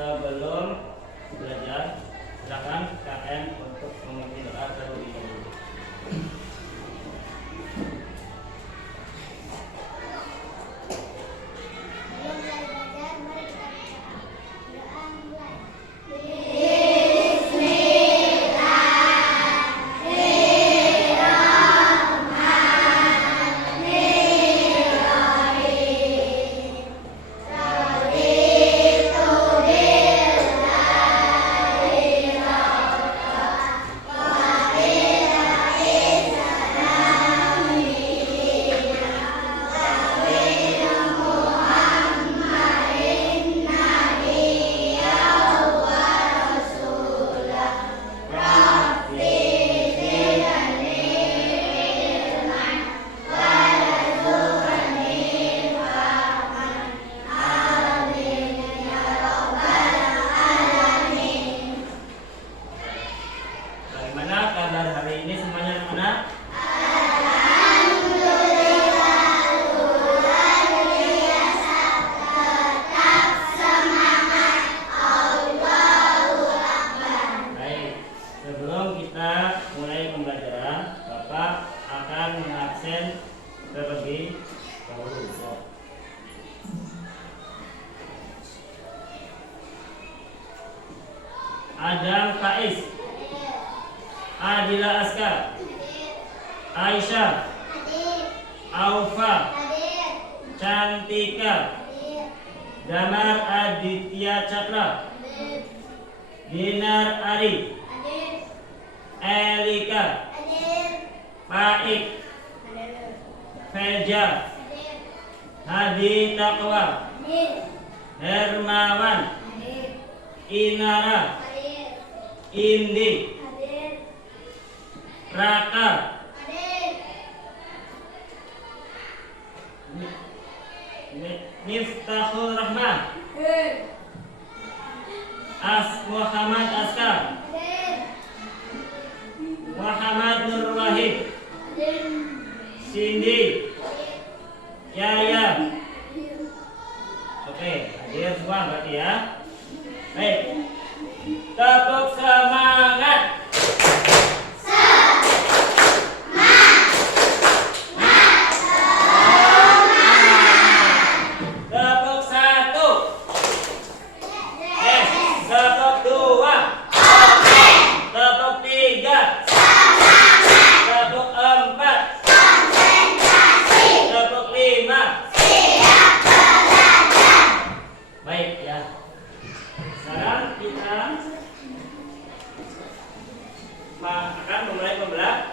sebelum belajar silakan KM untuk memimpin doa terlebih dahulu. Adam Faiz, Adila Askar, Aisyah, Aufa, Cantika, Damar Aditya Cakra, Dinar Ari, Elika, Faik, Felja, Hadi Taqwa, Hermawan, Inara, Indi, Raka, Miftahul Rahman, Muhammad Askar, Muhammad Nur Wahid, Cindy, Yaya. Oke, hadir semua berarti ya. Baik, tepuk semangat. Tepuk satu. Tepuk dua. Tepuk tiga. Tepuk empat. Tepuk lima. Baik ya. Sekarang kita akan memulai pembelajaran.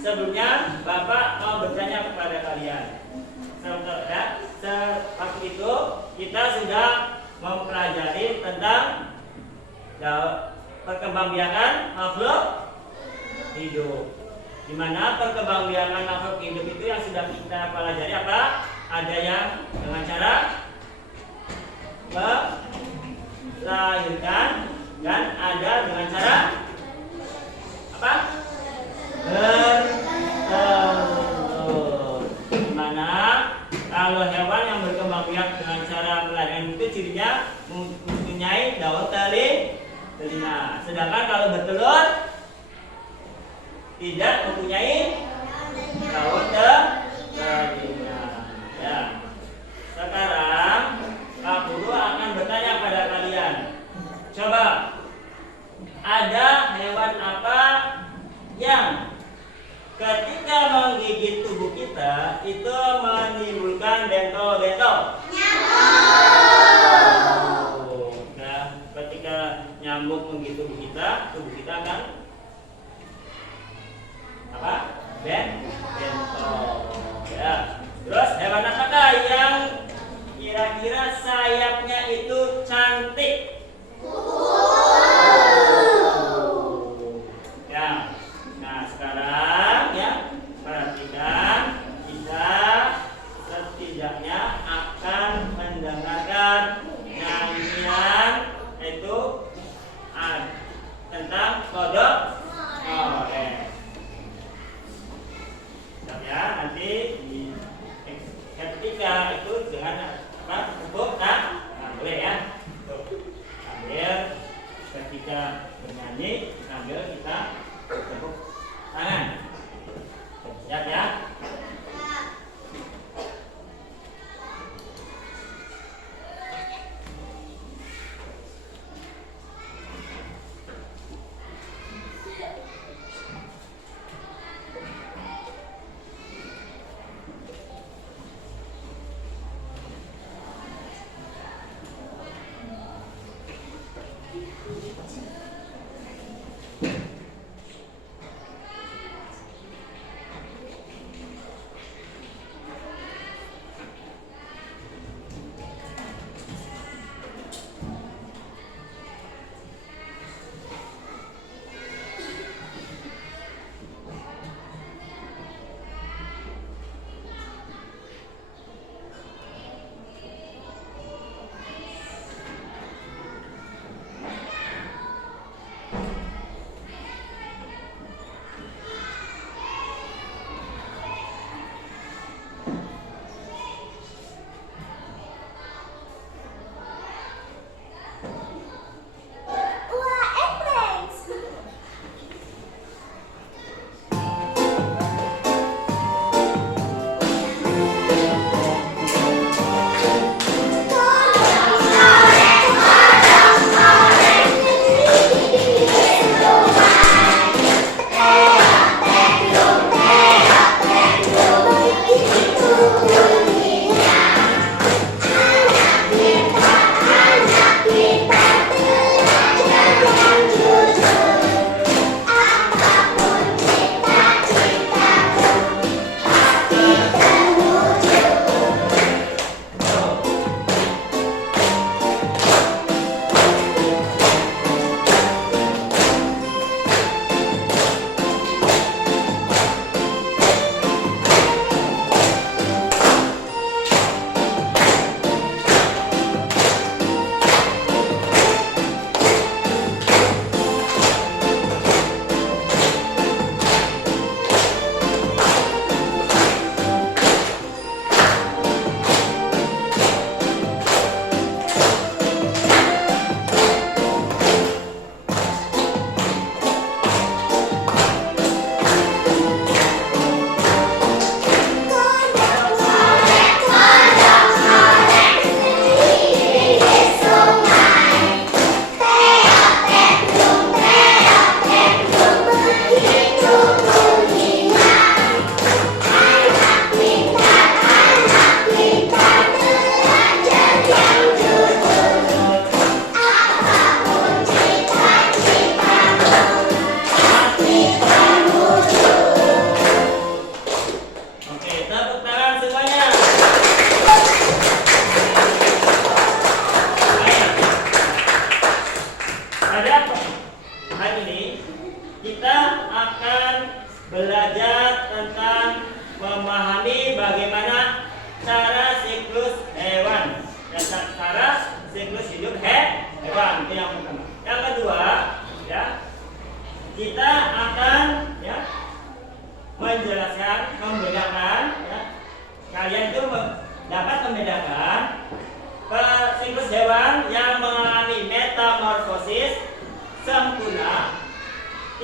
Sebelumnya Bapak mau bertanya kepada kalian. Waktu itu kita sudah mempelajari tentang perkembangbiakan makhluk hidup. Di mana perkembangbiakan makhluk hidup itu yang sudah kita pelajari apa? Ada yang dengan cara melahirkan dan ada dengan cara apa? Bertelur. Dimana kalau hewan yang berkembang biak dengan cara melahirkan itu cirinya mempunyai daun telinga. Sedangkan kalau bertelur tidak mempunyai daun telinga. Ya. Sekarang Pak Guru akan bertanya pada kalian. Coba, ada hewan apa yang ketika menggigit tubuh kita itu menimbulkan bentol-bentol? Nyamuk. Nah, ketika nyamuk menggigit tubuh kita akan apa? Bentol. Ya. Terus hewan apakah yang kira-kira sayapnya itu cantik? Ya. Nah, sekarang ya, perhatikan, kita setidaknya akan mendengarkan nyanyian itu tentang kodok oranye. Ya, nanti ketika itu dengan apa? Tepuk boleh ya.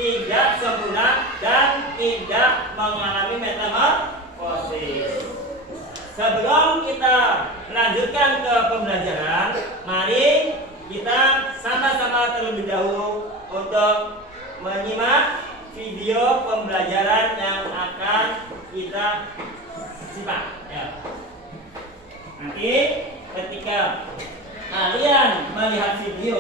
tidak sempurna dan tidak mengalami metamorfosis. Sebelum kita melanjutkan ke pembelajaran, mari kita sama-sama terlebih dahulu untuk menyimak video pembelajaran yang akan kita simak. Ya. Nanti ketika kalian melihat video,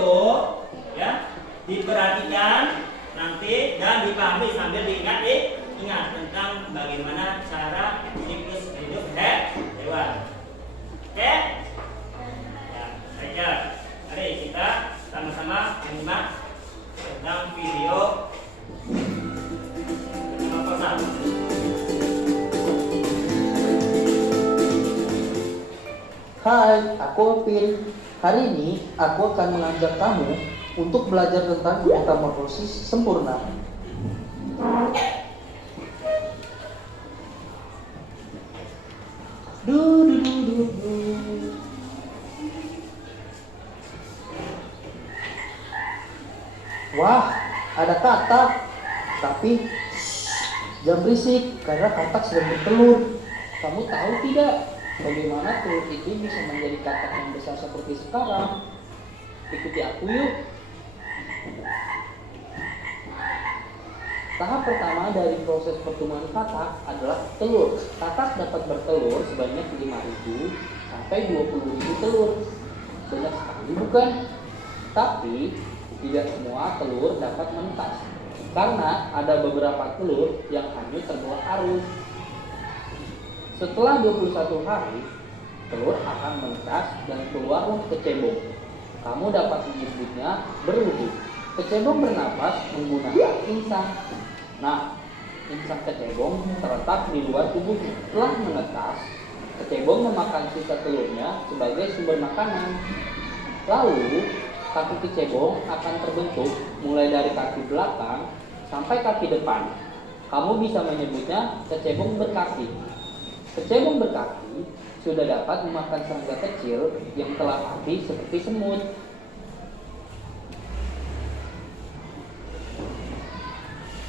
ya, diperhatikan nanti dan dipahami sambil ingat tentang bagaimana cara siklus hidup hewan. Oke? Ya, baiklah. Mari kita sama-sama menyimak tentang video nomor 1. Hai, aku Opin. Hari ini aku akan mengajak kamu untuk belajar tentang metamorfosis sempurna. Wah, ada katak. Tapi jangan berisik karena katak sedang bertelur. Kamu tahu tidak bagaimana telur itu bisa menjadi katak yang besar seperti sekarang? Ikuti aku yuk. Tahap pertama dari proses pertumbuhan katak adalah telur. Katak dapat bertelur sebanyak 5.000 sampai 20.000 telur. Banyak sekali bukan? Tapi tidak semua telur dapat menetas karena ada beberapa telur yang hanyut terbawa arus. Setelah 21 hari, telur akan menetas dan keluarlah kecebong. Kamu dapat menyebutnya berwujud. Kecebong bernapas menggunakan insang. Nah, insang kecebong terletak di luar tubuhnya. Setelah menetas, kecebong memakan sisa telurnya sebagai sumber makanan. Lalu, kaki kecebong akan terbentuk mulai dari kaki belakang sampai kaki depan. Kamu bisa menyebutnya kecebong berkaki. Kecebong berkaki sudah dapat memakan serangga kecil yang telah mati seperti semut.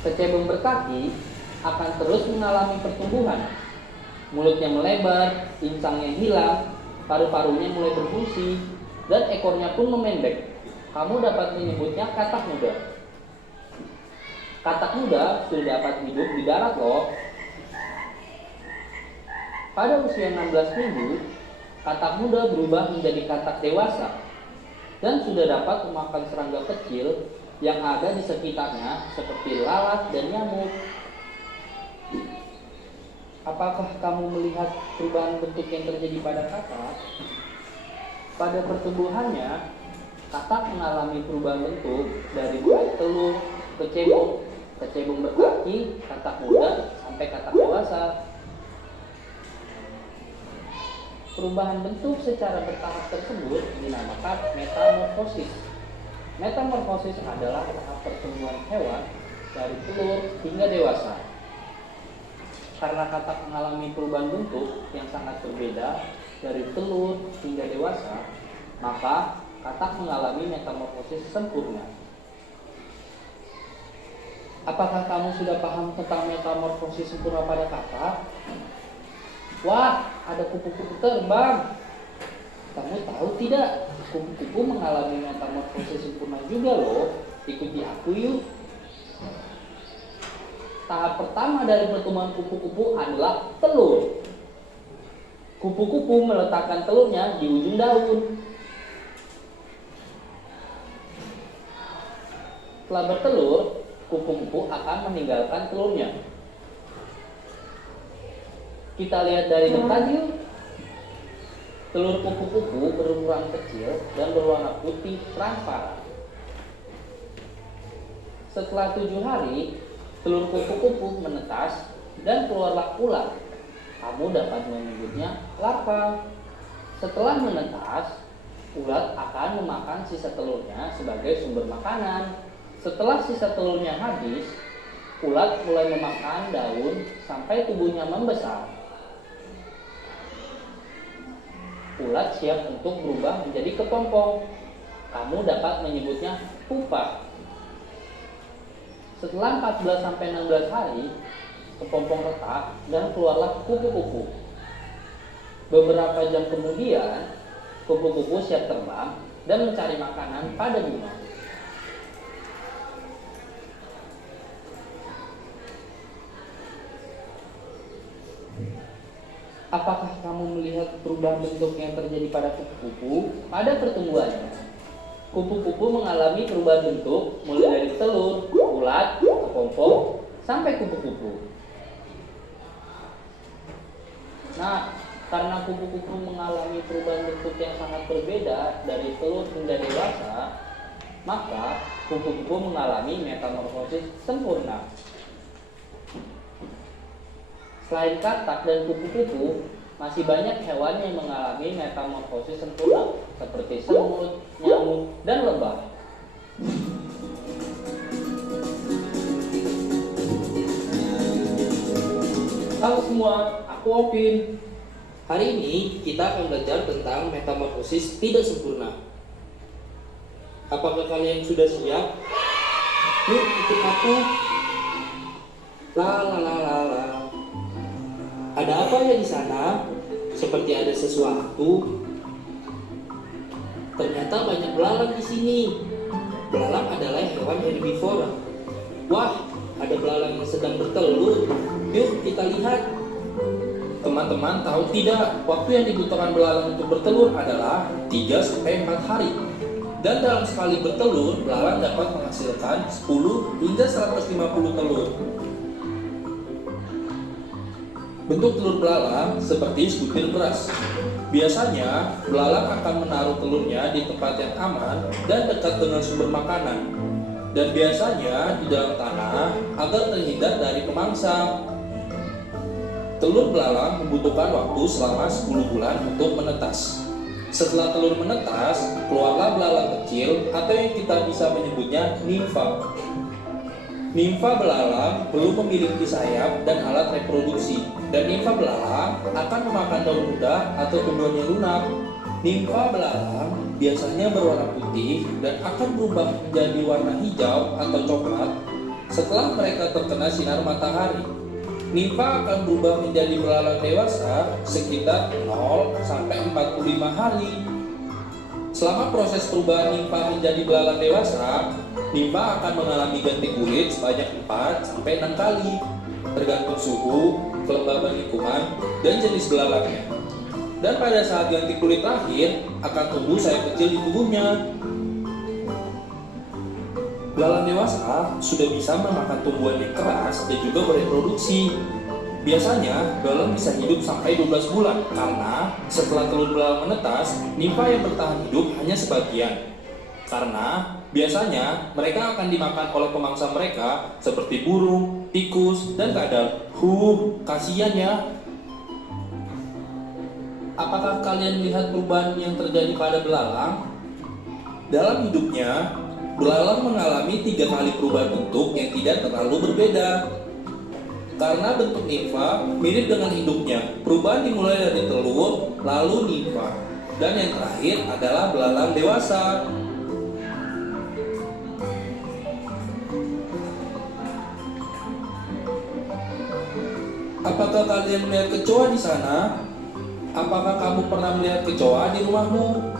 Kecebong berkaki akan terus mengalami pertumbuhan. Mulutnya melebar, insangnya hilang, paru-parunya mulai berfungsi, dan ekornya pun memendek. Kamu dapat menyebutnya katak muda. Katak muda sudah dapat hidup di darat loh. Pada usia 16 minggu, katak muda berubah menjadi katak dewasa dan sudah dapat memakan serangga kecil yang ada di sekitarnya seperti lalat dan nyamuk. Apakah kamu melihat perubahan bentuk yang terjadi pada katak? Pada pertumbuhannya, katak mengalami perubahan bentuk dari mulai telur, kecebong, kecebong berkaki, katak muda, sampai katak dewasa. Perubahan bentuk secara bertahap tersebut dinamakan metamorfosis. Metamorfosis adalah tahap pertumbuhan hewan dari telur hingga dewasa. Karena katak mengalami perubahan bentuk yang sangat berbeda dari telur hingga dewasa, maka katak mengalami metamorfosis sempurna. Apakah kamu sudah paham tentang metamorfosis sempurna pada katak? Wah, ada kupu-kupu terbang. Kamu tahu tidak, kupu-kupu mengalami metamorfosis sempurna juga loh. Ikuti aku yuk. Tahap pertama dari pertumbuhan kupu-kupu adalah telur. Kupu-kupu meletakkan telurnya di ujung daun. Setelah bertelur, kupu-kupu akan meninggalkan telurnya. Kita lihat dari dekat yuk. Telur kupu-kupu berukuran kecil dan berwarna putih transparan. Setelah 7 hari, telur kupu-kupu menetas dan keluarlah ulat. Kamu dapat menyebutnya larva. Setelah menetas, ulat akan memakan sisa telurnya sebagai sumber makanan. Setelah sisa telurnya habis, ulat mulai memakan daun sampai tubuhnya membesar. Ulat siap untuk berubah menjadi kepompong. Kamu dapat menyebutnya pupa. Setelah 14-16 hari, kepompong retak dan keluarlah kupu-kupu. Beberapa jam kemudian, kupu-kupu siap terbang dan mencari makanan pada bunga. Apakah kamu melihat perubahan bentuk yang terjadi pada kupu-kupu pada pertumbuhannya? Kupu-kupu mengalami perubahan bentuk mulai dari telur, ulat, kepompong, sampai kupu-kupu. Nah, karena kupu-kupu mengalami perubahan bentuk yang sangat berbeda dari telur hingga dewasa, maka kupu-kupu mengalami metamorfosis sempurna. Selain katak dan kupu-kupu, masih banyak hewan yang mengalami metamorfosis sempurna, seperti semut, nyamuk, dan lebah. Halo semua, aku Opin. Hari ini kita akan belajar tentang metamorfosis tidak sempurna. Apakah kalian sudah siap? Yuk ikut aku. La la la la la. Ada apa ya di sana? Seperti ada sesuatu. Ternyata banyak belalang di sini. Belalang adalah hewan herbivora. Wah, ada belalang yang sedang bertelur. Yuk kita lihat. Teman-teman tahu tidak, waktu yang dibutuhkan belalang untuk bertelur adalah 3-4 hari. Dan dalam sekali bertelur, belalang dapat menghasilkan 10 hingga 150 telur. Bentuk telur belalang seperti sebutir beras. Biasanya, belalang akan menaruh telurnya di tempat yang aman dan dekat dengan sumber makanan. Dan biasanya di dalam tanah agar terhindar dari pemangsa. Telur belalang membutuhkan waktu selama 10 bulan untuk menetas. Setelah telur menetas, keluarlah belalang kecil atau yang kita bisa menyebutnya nimfa. Nimfa belalang belum memiliki sayap dan alat reproduksi, dan nimfa belalang akan memakan daun muda atau tumbuhan yang lunak. Nimfa belalang biasanya berwarna putih dan akan berubah menjadi warna hijau atau coklat setelah mereka terkena sinar matahari. Nimfa akan berubah menjadi belalang dewasa sekitar 0-45 hari. Selama proses perubahan nimfa menjadi belalang dewasa, nimfa akan mengalami ganti kulit sebanyak 4-6 kali, tergantung suhu, kelembaban lingkungan, dan jenis belalangnya. Dan pada saat ganti kulit terakhir, akan tumbuh sayap kecil di tubuhnya. Belalang dewasa sudah bisa memakan tumbuhan yang keras dan juga bereproduksi. Biasanya, belalang bisa hidup sampai 12 bulan karena setelah telur belalang menetas, nimfa yang bertahan hidup hanya sebagian. Karena biasanya mereka akan dimakan oleh pemangsa mereka seperti burung, tikus, dan kadal. Kasihan ya. Apakah kalian melihat perubahan yang terjadi pada belalang? Dalam hidupnya, belalang mengalami 3 kali perubahan bentuk yang tidak terlalu berbeda. Karena bentuk nimfa mirip dengan hidupnya, perubahan dimulai dari telur, lalu nimfa, dan yang terakhir adalah belalang dewasa. Apakah kalian melihat kecoa di sana? Apakah kamu pernah melihat kecoa di rumahmu?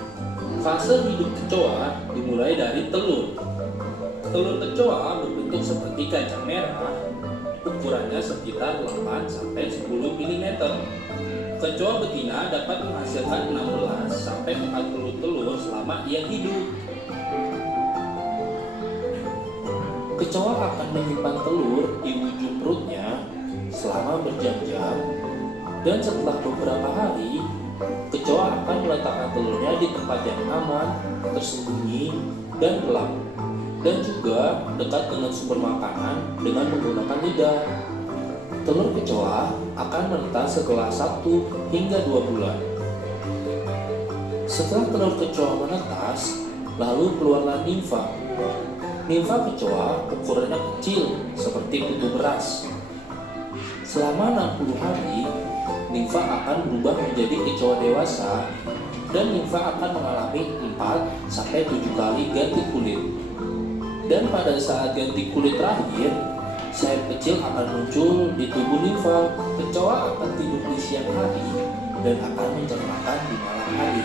Fase hidup kecoa dimulai dari telur. Telur kecoa berbentuk seperti kacang merah, ukurannya sekitar 8-10 mm. Kecoa betina dapat menghasilkan 16-40 telur selama ia hidup. Kecoa akan menyimpan telur di ujung perutnya selama berjam-jam, dan setelah beberapa hari, kecoa akan meletakkan telurnya di tempat yang aman, tersembunyi, dan gelap, dan juga dekat dengan sumber makanan dengan menggunakan lidah. Telur kecoa akan menetas setelah 1 hingga 2 bulan. Setelah telur kecoa menetas, lalu keluarlah nimfa. Nimfa kecoa ukurannya kecil seperti putu beras. Selama 60 hari, nimfa akan berubah menjadi kecoa dewasa, dan nimfa akan mengalami 4-7 kali ganti kulit. Dan pada saat ganti kulit terakhir, sayap kecil akan muncul di tubuh nimfa. Kecoa akan tidur di siang hari dan akan mencernakan di malam hari.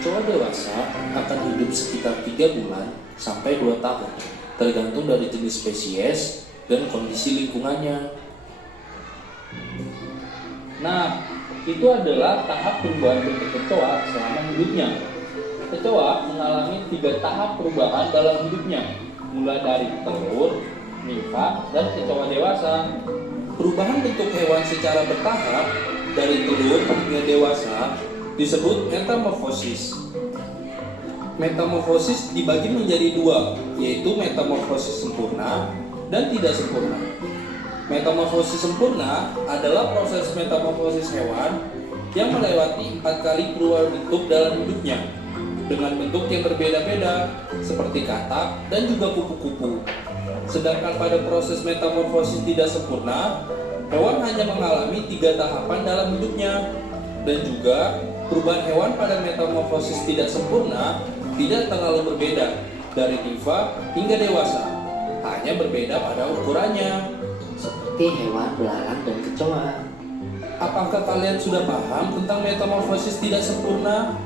Kecoa dewasa akan hidup sekitar 3 bulan sampai 2 tahun, tergantung dari jenis spesies dan kondisi lingkungannya. Nah, itu adalah tahap perubahan bentuk kecoa selama hidupnya. Kecoa mengalami 3 tahap perubahan dalam hidupnya, mulai dari telur, nimfa, dan kecoa dewasa. Perubahan bentuk hewan secara bertahap dari telur hingga dewasa disebut metamorfosis. Metamorfosis dibagi menjadi 2, yaitu metamorfosis sempurna dan tidak sempurna. Metamorfosis sempurna adalah proses metamorfosis hewan yang melewati 4 kali perubahan bentuk dalam hidupnya dengan bentuk yang berbeda-beda seperti katak dan juga kupu-kupu. Sedangkan pada proses metamorfosis tidak sempurna, hewan hanya mengalami 3 tahapan dalam hidupnya. Dan juga perubahan hewan pada metamorfosis tidak sempurna tidak terlalu berbeda dari nimfa hingga dewasa, hanya berbeda pada ukurannya. Seperti hewan belalang dan kecoa. Apakah kalian sudah paham tentang metamorfosis tidak sempurna?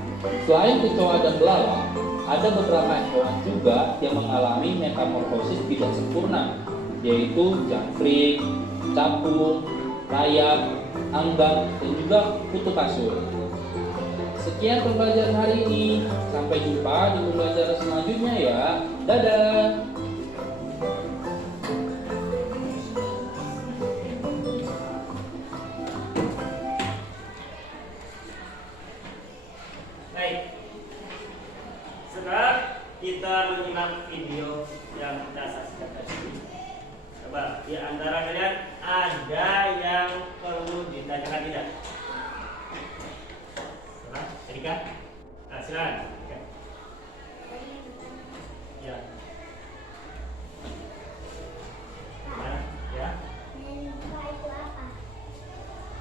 Selain kecoa dan belalang, ada beberapa hewan juga yang mengalami metamorfosis tidak sempurna, yaitu jangkrik, capung, rayap, anggang, dan juga kutu kasur. Sekian pembelajaran hari ini. Sampai jumpa di pembelajaran selanjutnya ya. Dadah. Baik. Setelah kita menyimak video yang kita saksikan tadi, coba di antara kalian ada yang perlu ditanyakan tidak? Coba, Erika. Nah, silakan. Erika. Ya. Nah, ya.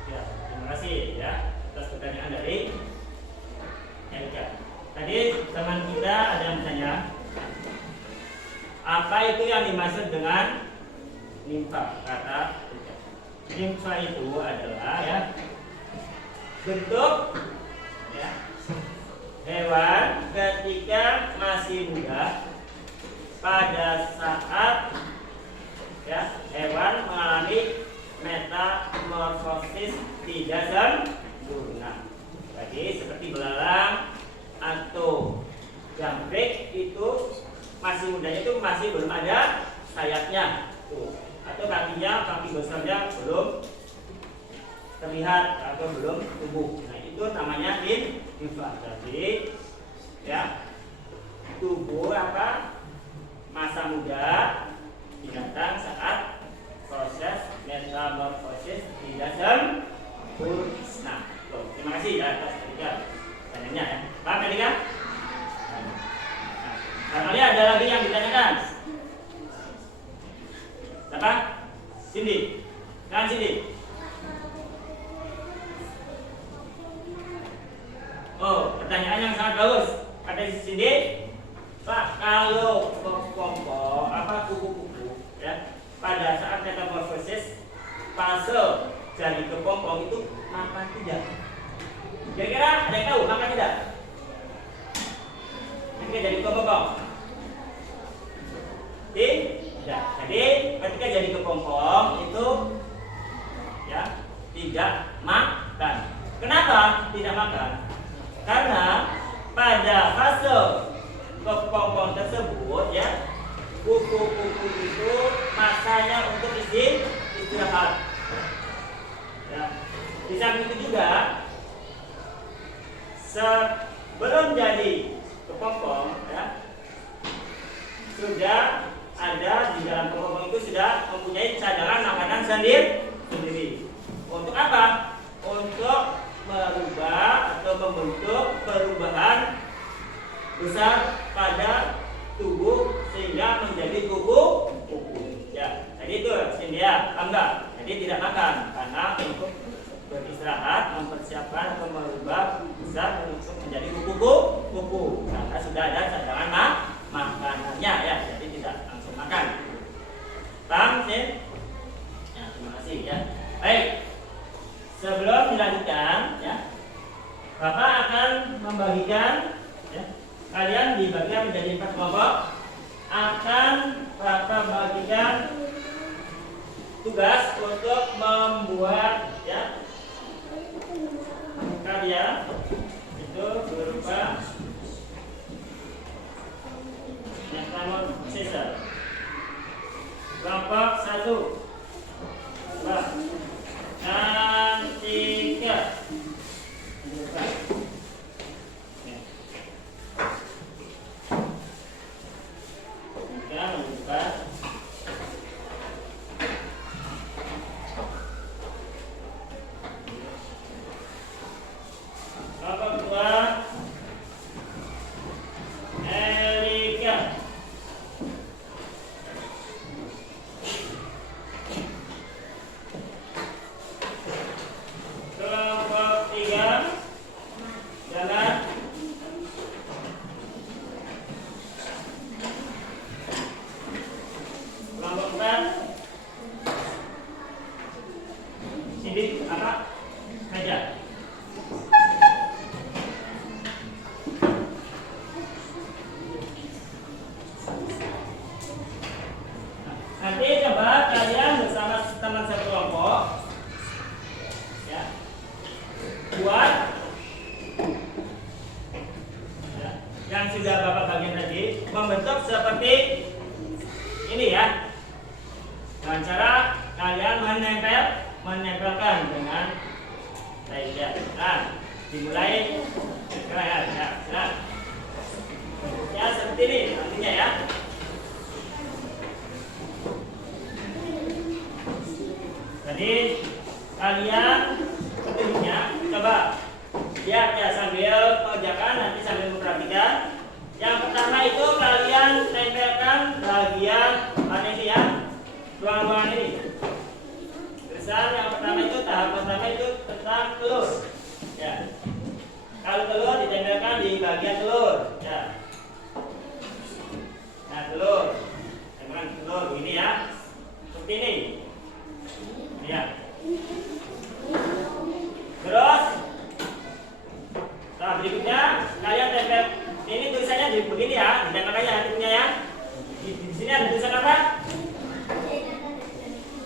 Ya, terima kasih ya atas pertanyaan dari Erika. Tadi teman kita ada yang bertanya, apa itu yang dimaksud dengan nimfa? Kata nimfa itu adalah ya bentuk ya hewan ketika masih muda pada saat ya hewan mengalami metamorfosis tidak sempurna. Jadi seperti belalang atau jangkrik itu masih mudanya itu masih belum ada sayapnya tuh, atau kakinya, kaki besarnya belum terlihat atau belum tumbuh. Nah itu namanya nimfa. Jadi ya tubuh apa masa muda binatang saat proses metamorfosis tidak sempurna. Terima kasih ya atas pertanyaannya ya. Paham tadi kan? Barangkali ada lagi yang ditanyakan. Siapa? Cindy. Kan Cindy. Oh, pertanyaan yang sangat bagus. Kata Cindy, Pak, kalau kepompong apa kupu-kupu ya pada saat metamorfosis fase jadi kepompong itu makan tidak? Kira-kira ada yang tahu makan tidak? Ketika jadi kepompong tidak. Jadi ketika jadi kepompong itu ya tidak makan. Kenapa tidak makan? Karena pada fase kepompong tersebut ya kupu-kupu itu masanya untuk istirahat. Ya. Di samping itu juga sebelum jadi kepompong ya sudah ada di dalam kepompong itu sudah mempunyai cadangan makanan sendiri. Untuk apa? Untuk merubah atau membentuk perubahan besar pada tubuh sehingga menjadi kupu-kupu. Ya, jadi itu Cynthia, enggak. Jadi tidak makan karena untuk beristirahat, mempersiapkan atau merubah besar untuk menjadi kupu-kupu karena sudah ada cadangan makanannya ya. Jadi tidak membagikan, ya, kalian dibagikan menjadi 4 kelompok. Akan Bapak bagikan tugas untuk membuat, ya, karya itu berupa metamorfosis. Kelompok 1, 2, dan 3. Kita membuka. Kelompok 2, Erika. Kelompok 3, Jalan. Kelompok 4, Sidik apa? Meja. Nanti coba kalian bersama teman satu kelompok, ya, buat, ya, yang sudah Bapak bagian tadi, membentuk seperti ini, ya, dengan cara kalian menempelkan dengan saja. Nah, dimulai sekarang, ya, ya seperti ini artinya, ya. Jadi kalian petunjuknya coba lihat, ya, sambil mengerjakan, nanti sambil memperhatikan. Yang pertama itu kalian tempelkan bagian mana ini, ya, ruang-ruangan ini. Tulisan yang pertama itu, tahap pertama itu tentang telur, ya. Kalau telur ditempelkan di bagian telur, ya. Nah, telur, tempelkan telur ini, ya, seperti ini. Ya. Terus tahap berikutnya kalian tempel ini tulisannya di begini, ya, ditempel aja titiknya, ya. Di sini ada tulisan apa?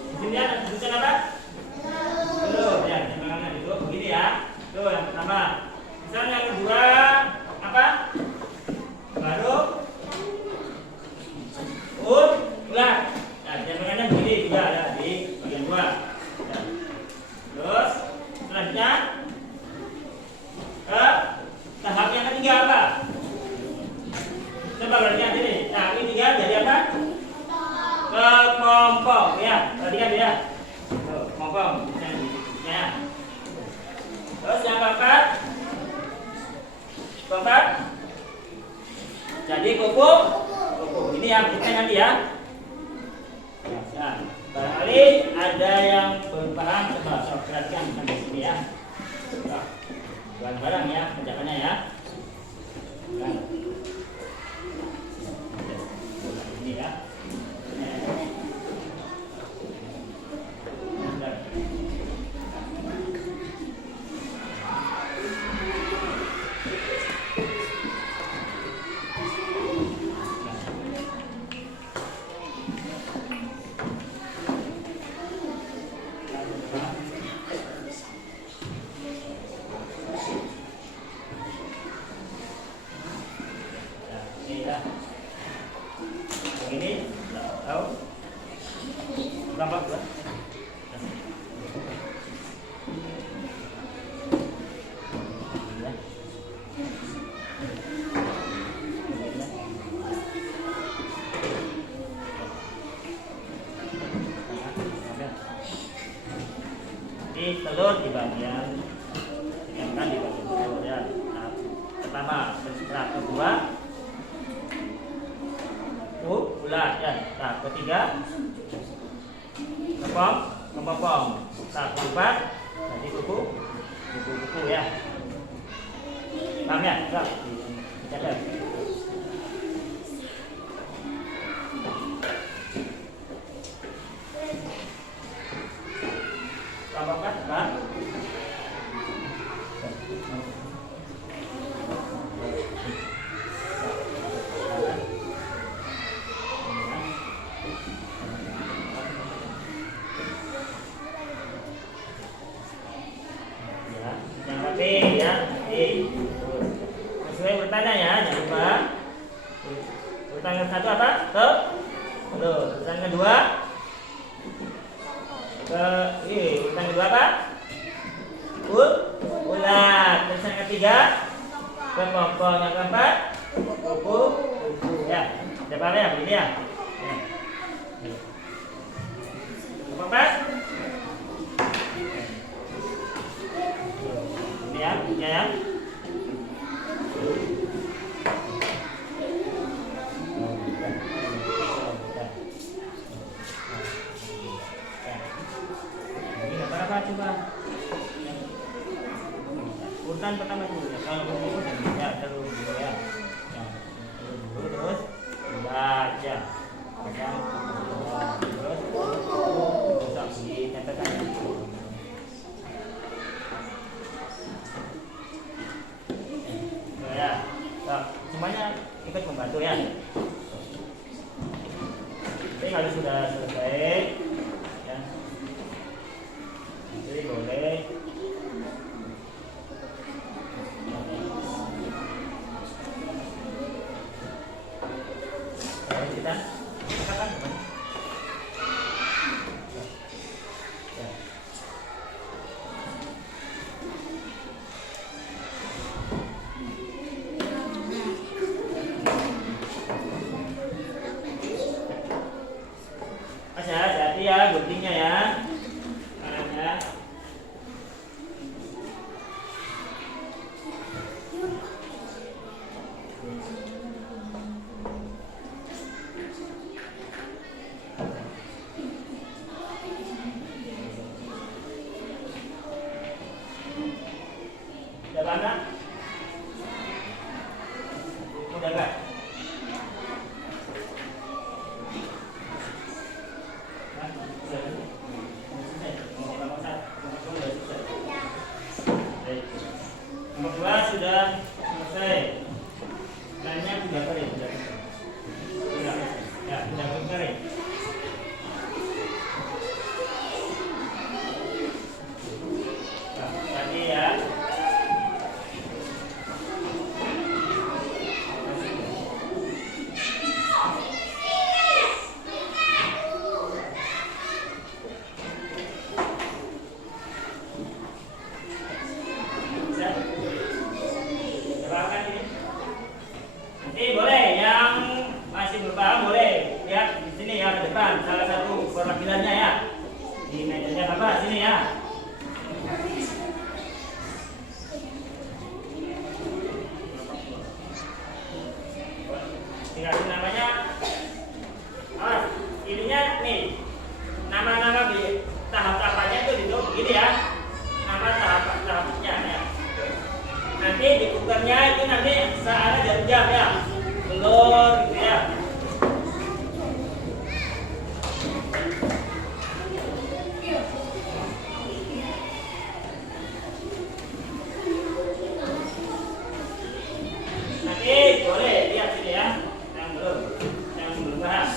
Di sini ada tulisan apa? Telur, ya, tempelkannya itu begini, ya. Tuh yang pertama. Misalnya yang kedua apa? Baru ulat. Nah, tempelkannya begini juga, ya, di bagian 2. Ya. Terus selanjutnya ke tahap yang ketiga apa? Coba perhatikan sini. Nah, ini 3 jadi apa? Kepompong, ya. Perhatikan dia. Tuh, kepompong. Ya. Terus yang keempat, jadi kuku. Ini yang berikutnya nanti, ya. Nah, barangkali ada yang belum paham, coba perhatikan di sini, ya. Barang-barang, ya, kerjakannya, ya. Nah. Ini, ya. Ini tahu berapa bulan? Jadi telur di bagian, ditempelkan di bagian telur, ya. Nah, pertama, tahap kedua, ulat, ya. Tahap ketiga, kepompong. Tahap keempat, jadi kuku, ya. Paham, ya? Enggak? Dicatat. Kelompok 4, kan? urutannya ya, jangan lupa. Urutan yang satu apa? Urutan kedua. Urutan kedua apa? Ulat. Terus yang ketiga, kepompong. Yang keempat, kuku. Ya, siapa ya? Begini ya. Keempat. Ini ya, ini ya. Ini apa coba? Urutan pertama dulu ya. Kalau dulu ya terus dulu ya. Dulu terus baca. Terus ditempelkan. Ya. Semuanya ikut membantu ya. Jadi kalau sudah selesai ya. Jadi boleh kita katakan teman. Ya. Mas ya, hati-hati ya guntingnya ya. Kanannya. Udah banget? Udah enggak? Nomor 2 sudah selesai. Lainnya sudah kering, sudah kering. Ya, sudah kering. Nah, tadi ya. Nanti boleh yang masih belum paham boleh lihat di sini ya ke depan salah satu perwakilannya ya di mejanya Bapak sini ya. Tinggal namanya. Oh, ininya nih nama-nama di tahap-tahapannya tuh itu begini ya. Nama tahap-tahapnya ya. Nanti di kukernya itu nanti searah jam-jam ya, telur gitu ya. Nanti boleh lihat sini ya, yang belum paham.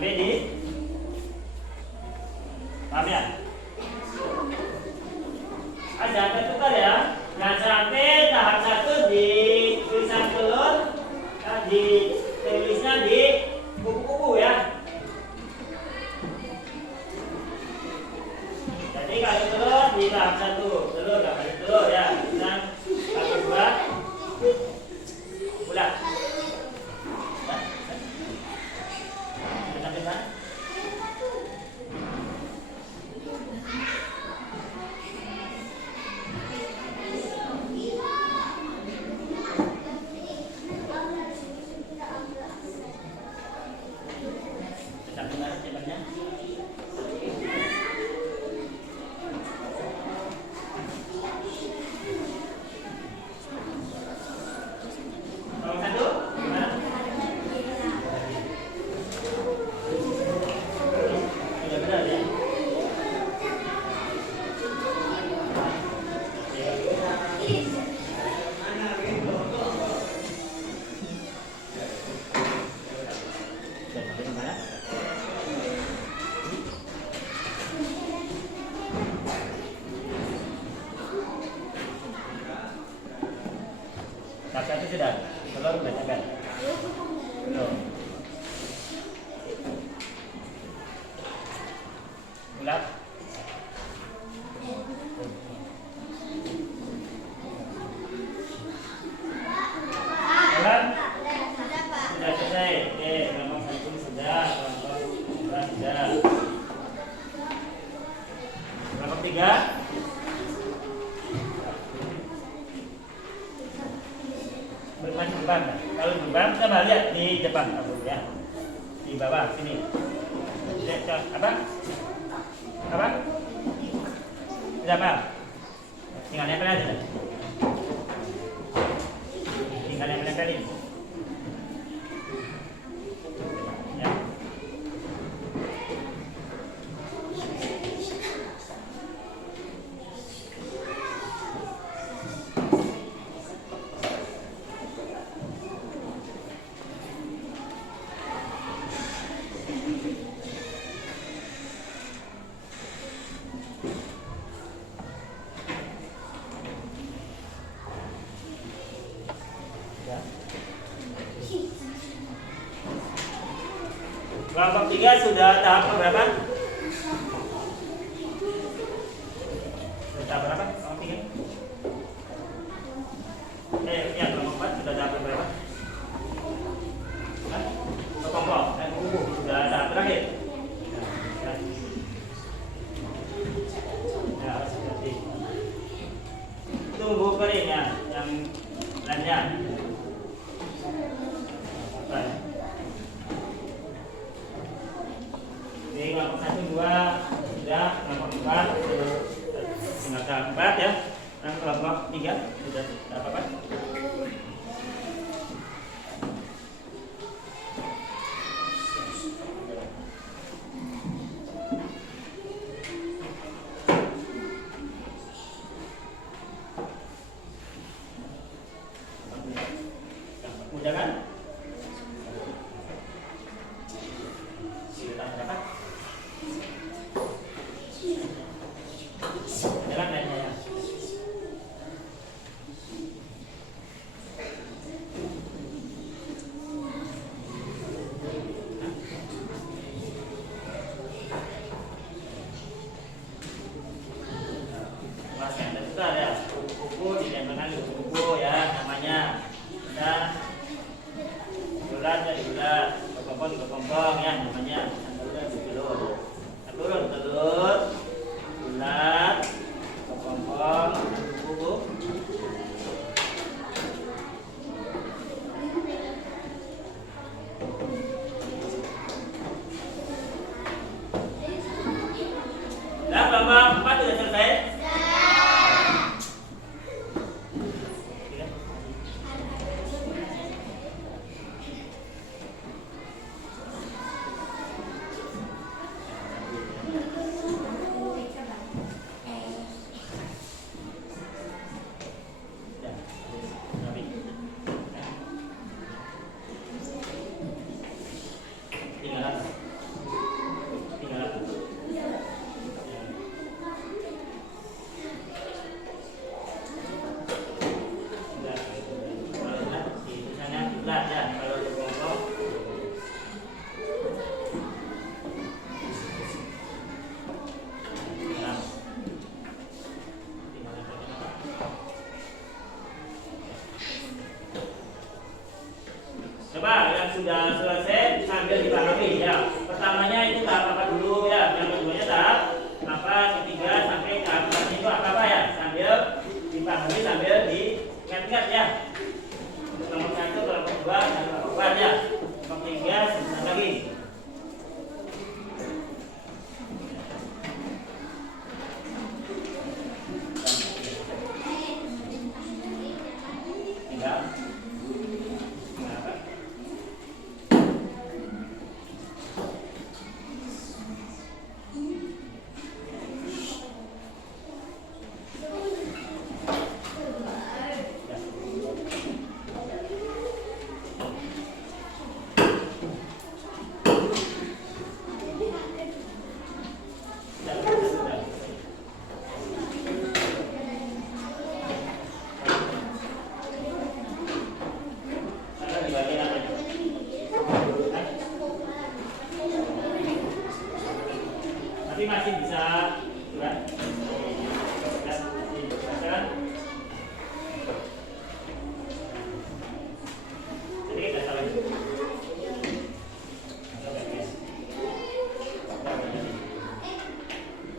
sampai di paham ya? Jangan tukar ya. Jangan sampai tahap 1 di tulisan telur, di tulisnya di kupu-kupu ya. Jadi kalau telur di tahap 1, telur nggak kasih telur ya. Tulisan tahap 2 ulang. Sampai mana? Kakak itu sudah, telur udah cekat. Belum. Ulang. Ulang. Sudah selesai. Oke, kelompok 1 sudah, kelompok 2 sudah. Kelompok 3. Masih beban. Kalau beban kita lihat di depan ya. Di bawah sini. Apa? Apa? Tidak apa? Tinggal nempel aja. Tinggal nempelin. Ya. Kelompok 3 sudah tahap berapa? Sudah tahap berapa? Kelompok 3? Ya, kelompok 4 sudah tahap berapa? Kelompok sudah tahap terakhir. Ya, seperti tunggu kering ya, yang lainnya. Apa ya? Jadi kelompok 1, 2 sudah, kelompok 4 tinggal tahap 4 ya, dan kelompok 3 sudah tahap apa? Mudah kan? Sudah berapa? Jalan lainnya ya. Mas yang itu ada kuku-kuku ditempelkan di kuku ya namanya. Dan bulat dari bulat, kepompong ya namanya. Telur, bulat, kepompong, kuku. Nah, kelompok 4 sudah selesai. Tinggal masih bisa ya. Jadi kita salah juga.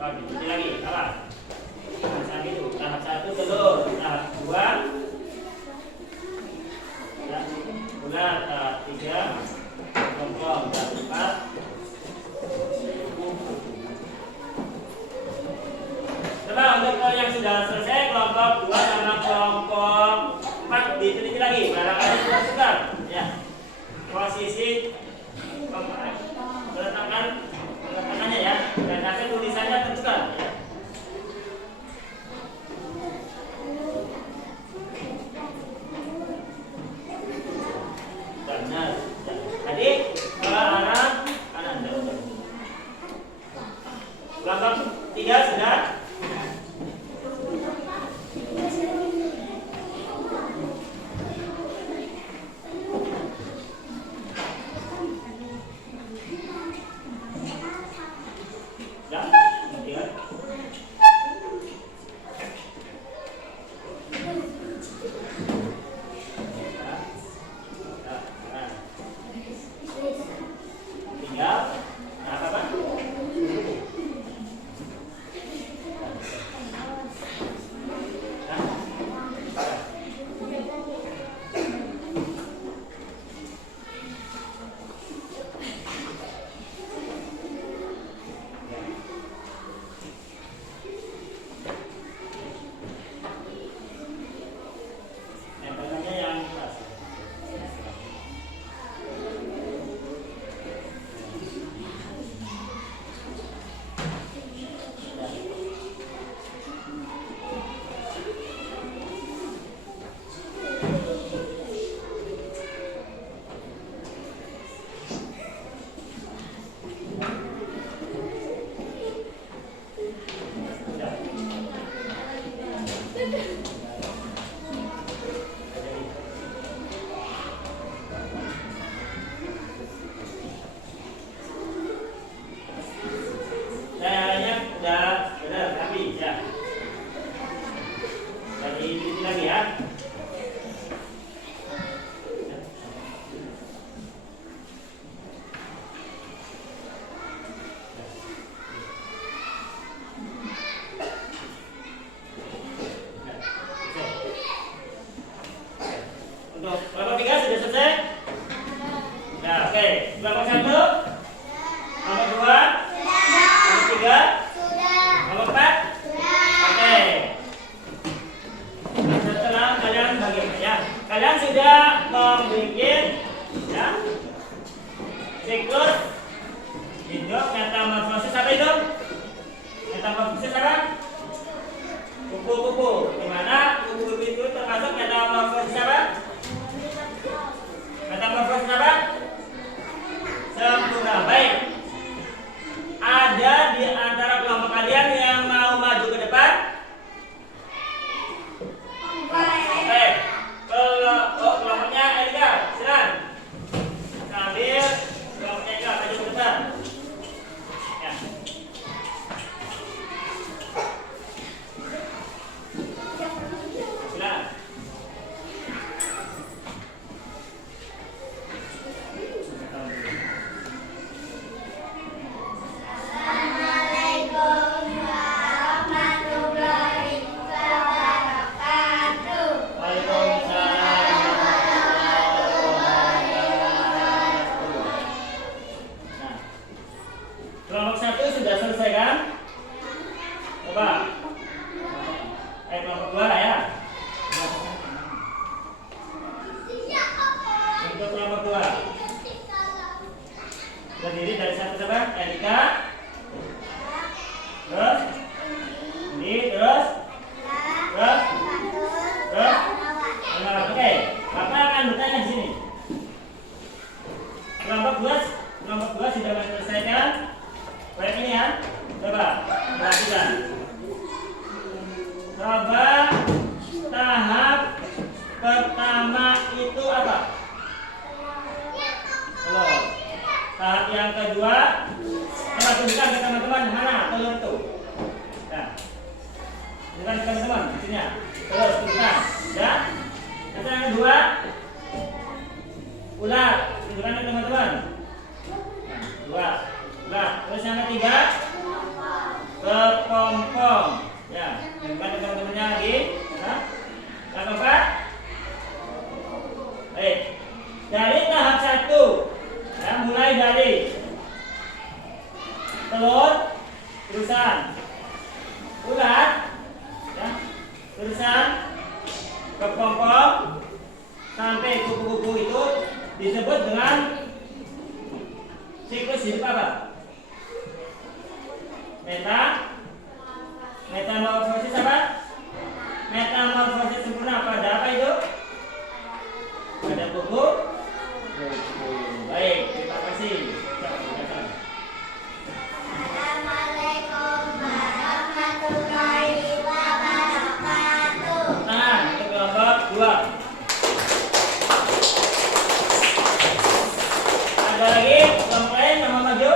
Dicuci lagi, apa? Tahap itu, tahap 1 telur, tahap 2 ya, bulat, tahap 3 kompong, tahap 4 coba untuk yang sudah selesai kelompok 2 sama kelompok 4 diteliti lagi, barangkali sudah sebentar ya. Posisi peletakannya ya, dan nanti tulisannya tentukan ya. Benar. Jadi ke arah kanan. Kelompok 3 sudah. Ya, tiga. Tinggal apa Pak? Yang pertama yang pas. Caranya udah benar tapi ya. Jadi ini lagi ya. Untuk kelompok 3 sudah selesai? Nah, oke. Kelompok 1, kelompok 2, kelompok 3, kelompok 4. Oke. Setelah kalian bagaimana ya? Kalian sudah membuat ya siklus hidup metamorfosis apa itu? Metamorfosis apa? Kupu-kupu. Di mana kupu-kupu itu termasuk metamorfosis apa? Metamorfosis apa? Sempurna. Baik. Ada di antara kelompok kalian yang mau maju ke depan? Baik. Kelompoknya Erika, silakan. Sambil kelompoknya Erika maju ke depan. Ya. Silakan. Kelompok 1 sudah selesai kan? Coba. Kelompok 2 lah ya. Untuk kelompok 2. Terdiri dari satu siapa? Erika. Terus ini terus. Oke. Bapak akan bertanya di sini. Kelompok 2 sudah menyelesaikan proyek ini ya. Coba perhatikan. Coba tahap pertama itu apa? Telur. Tahap yang kedua, coba tunjukkan ke teman-teman mana telur Dengan teman-teman, itunya. Terus tunjukkan, ya. Kata yang kedua, ular, tunjukkan ke teman-teman. Dua, ular. Terus yang ketiga, kepompong, ya. Tunjukkan ke teman-temannya lagi. Nah, yang keempat, baik. Dari tahap 1, ya, mulai dari telur, terusan ular, ya, terusan kepompong sampai kupu-kupu itu disebut dengan siklus hidup apa? Metamorfosis apa? Metamorfosis sempurna pada apa itu? Pada kuku. Baik, terima kasih. Assalamualaikum warahmatullahi wabarakatuh. Tangan untuk kelompok 2. Ada lagi kelompok lain yang mau maju?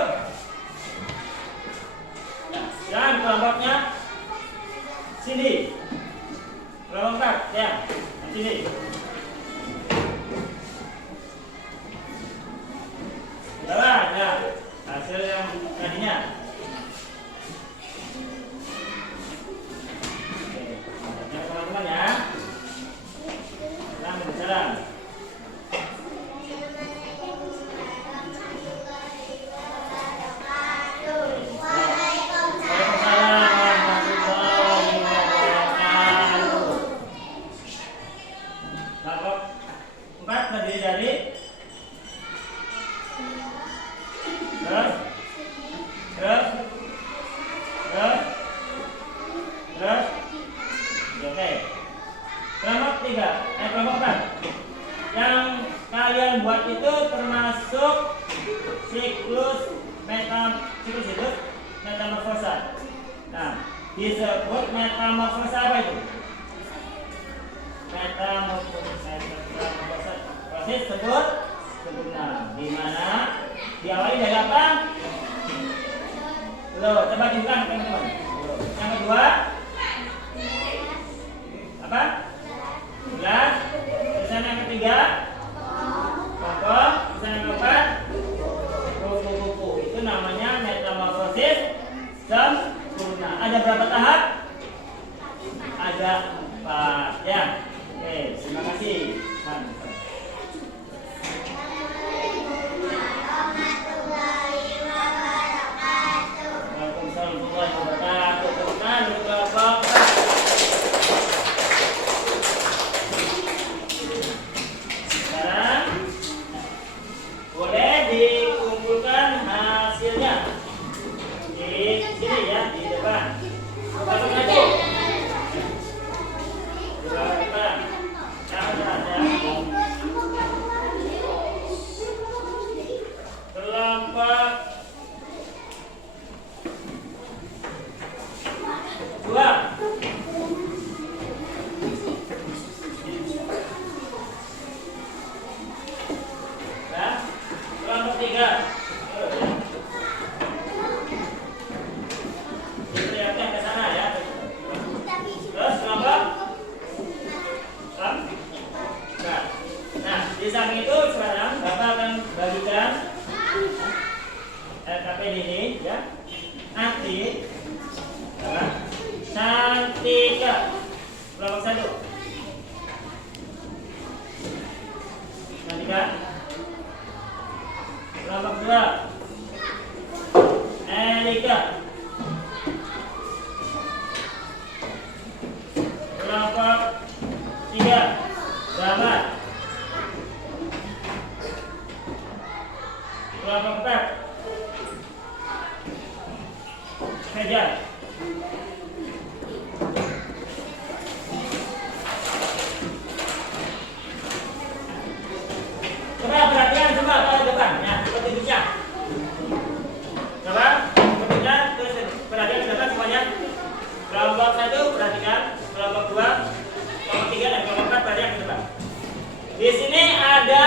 Dan kelompoknya Cindy. Kelompok 4, ya, Cindy. Jalan, ya, hasil yang tadinya. Oke, teman-teman ya. Jalan. Waalaikumsalam warahmatullahi wabarakatuh. Kelompok 4 terdiri dari terus oke. Kelompok 3, kelompok 4 yang kalian buat itu termasuk siklus hidup metamorfosa. Nah, disebut metamorfosa apa itu? Metamorfosa proses sebut sempurna, di mana diawali dari apa? Loh, coba tunjukkan teman-teman. Yang kedua apa? Ular. Terus yang ketiga pokok. Terus yang keempat kupu-kupu. Itu namanya metamorfosis sempurna. Ada berapa tahap? Ada 4, ya. Oke, terima kasih. Sekarang boleh dikumpulkan hasilnya di sini ya, di depan. Langsung aja. Di depan. Jangan ada. Kelompok 2. Ya. Kelompok 3. Dilihatnya ke sana ya. Terus kelompok 4. Nah, di samping itu sekarang Bapak akan bagikan LKPD ini ya. Nanti Santika kelompok 1. Santika kelompok 2. Elika kelompok 3. Rahmat kelompok 4. Fajar coba perhatian semua ke depan ya, seperti bisa. Coba perhatikan, terus perhatian ke depan semuanya. Kelompok 1 perhatikan, kelompok 2, kelompok 3 dan kelompok 4 perhatikan ke depan. Di sini ada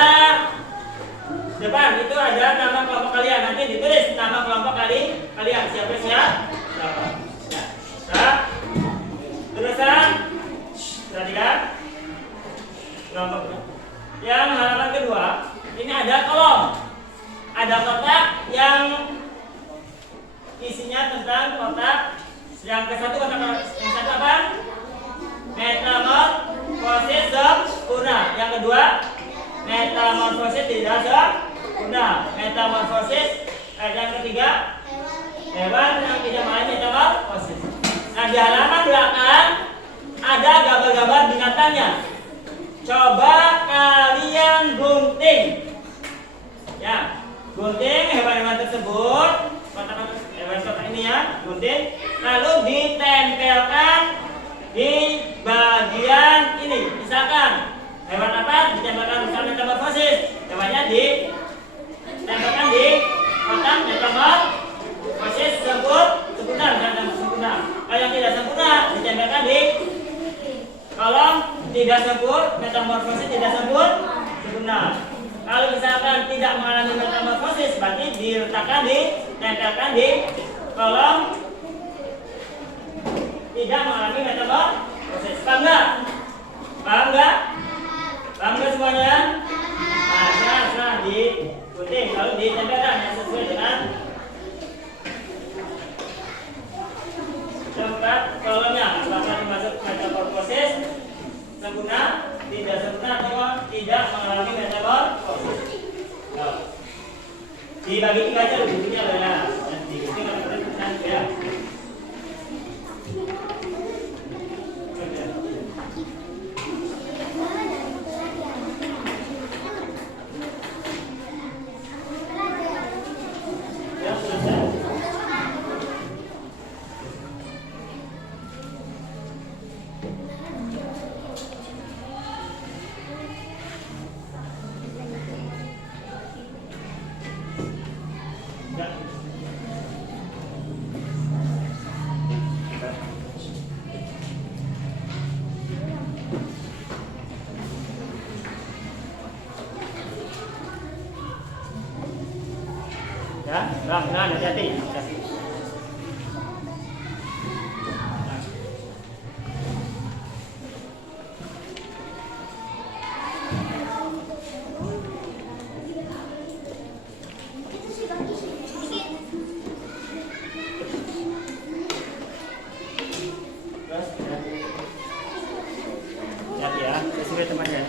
depan itu ada nama kelompok kalian. Nanti ditulis nama kelompok kalian. Siapa? Nah, yang isinya tentang kotak. Yang ke satu kotak yang satu apa? Metamorfosis sempurna. Yang kedua, metamorfosis tidak sempurna. Metamorfosis. Yang ketiga, hewan yang tidak mengalami metamorfosis. Nah, di halaman belakang ada gambar-gambar binatangnya. Coba kalian gunting. Ya, gunting hewan-hewan tersebut. Kotak-kotak ini ya, gunting. Lalu ditempelkan di bagian ini. Misalkan hewan apa ditempelkan misalkan metamorfosis. Hewannya ditempelkan di kotak metamorfosis sempurna dan sempurna. Kalau yang tidak sempurna ditempelkan di kolom tidak sempurna, metamorfosis tidak sempurna. Kalau misalkan tidak mengalami metamorfosis, berarti ditempelkan di kolom tidak mengalami metamorfosis. Paham nggak? Paham nggak? Paham nggak semuanya? Nah, di gunting lalu ditempelkan yang sesuai dengan tempat kolomnya. Apakah dimaksud metamorfosis sempurna, tidak sempurna, atau tidak mengalami metamorfosis? Nah, dibagi tiga aja ujungnya ya. Nanti kita akan ya. Ya, hati-hati. Hati ya, sesuai temannya.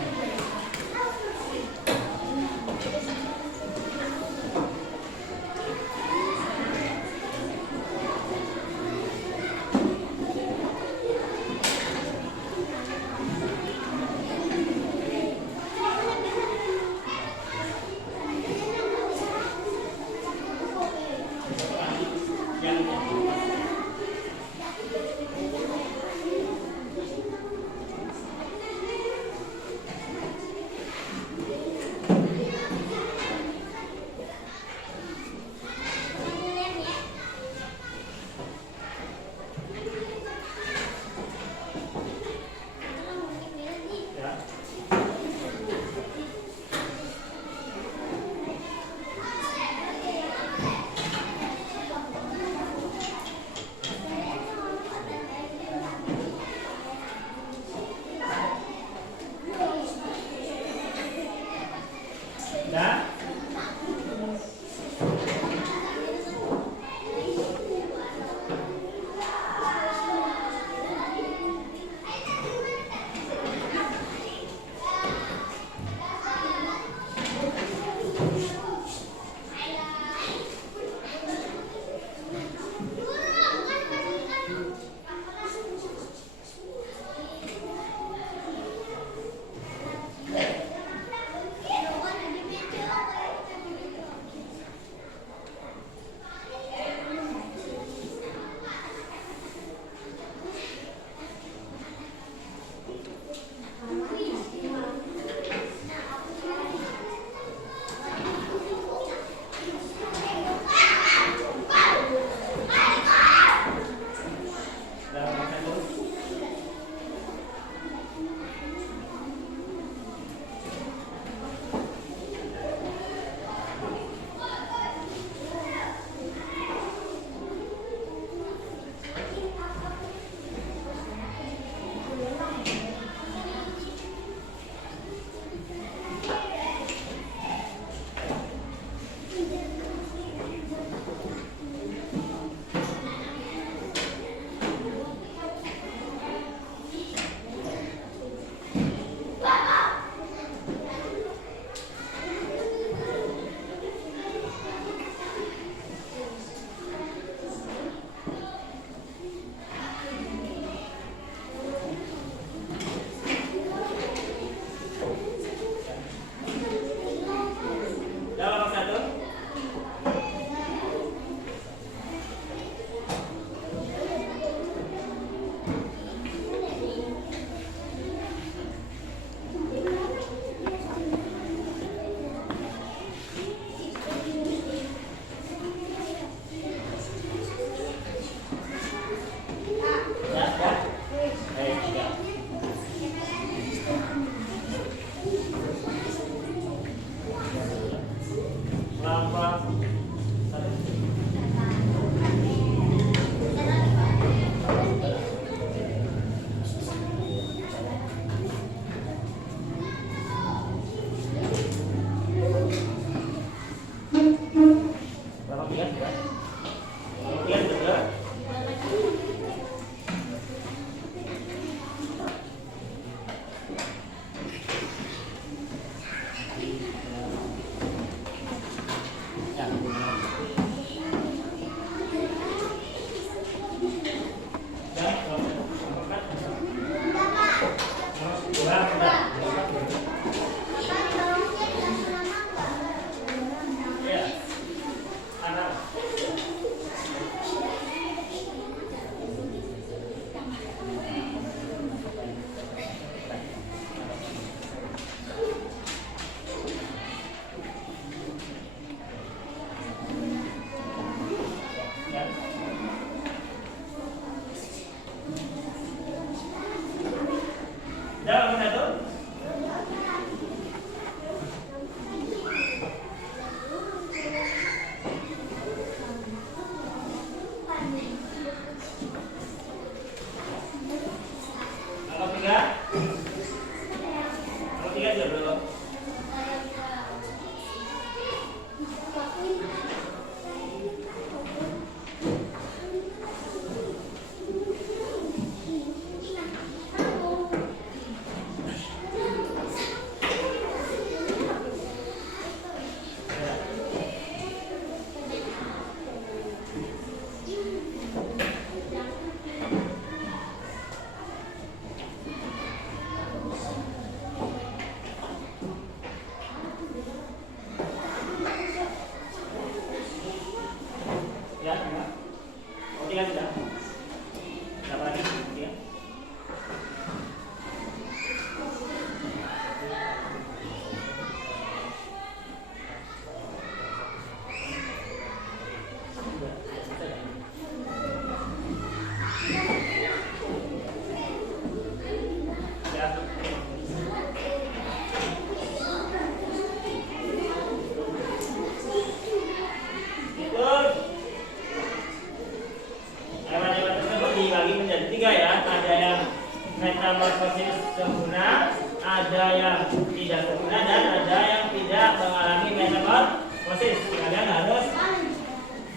metamorfosis sempurna, ada yang tidak sempurna, dan ada yang tidak mengalami metamorfosis. Kalian harus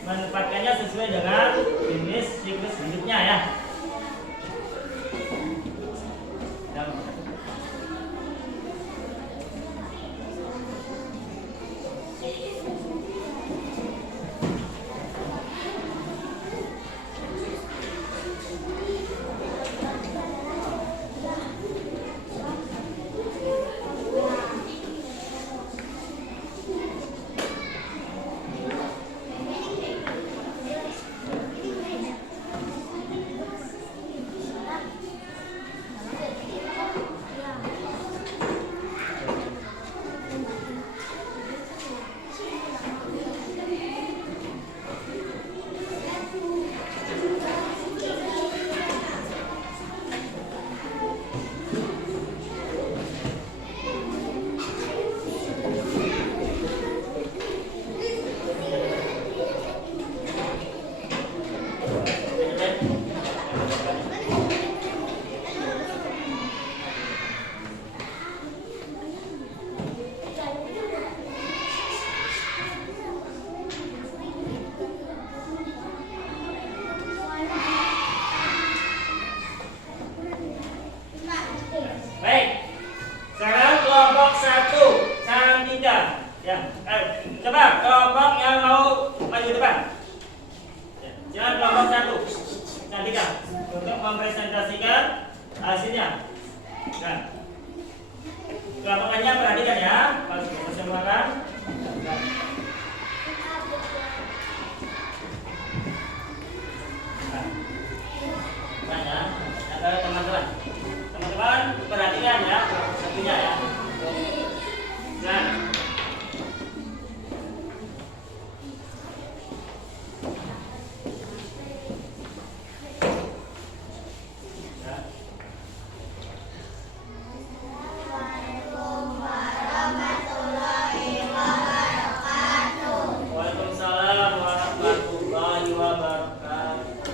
menempatkannya sesuai dengan jenis siklus hidupnya ya. Baik, sekarang kelompok 1 Cantika ya. Coba kelompok yang mau maju depan ya. Jangan kelompok 1 Cantika untuk mempresentasikan hasilnya. Nah, kelompok lainnya perhatikan ya, pas persembahan. Teman-teman perhatikan ya, satunya ya. Nah, Waalaikumsalam warahmatullahi wabarakatuh.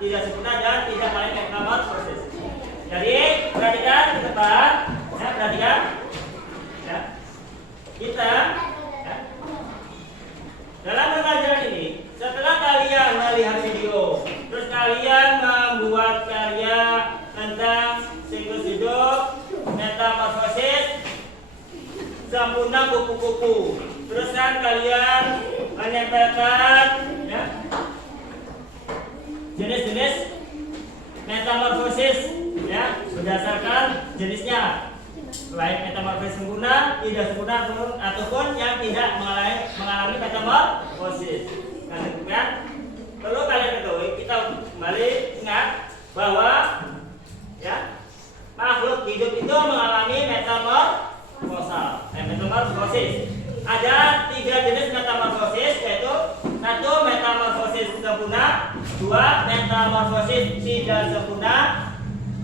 tidak sempurna dan tidak lain menghambat proses. Jadi perhatikan ke depan, ya, perhatikan. Ya. Kita ya, dalam pembelajaran ini, setelah kalian melihat video, terus kalian membuat karya tentang siklus hidup, metamorfosis, sempurna kupu-kupu. Terus kan kalian menempelkan ya, jenis-jenis metamorfosis berdasarkan jenisnya, baik metamorfosis sempurna, tidak sempurna ataupun yang tidak mengalami metamorfosis. Nah, kemudian perlu kalian ketahui, kita kembali ingat bahwa ya makhluk hidup itu mengalami metamorfosis. Ada 3 jenis metamorfosis, yaitu 1 metamorfosis sempurna, 2 metamorfosis tidak sempurna,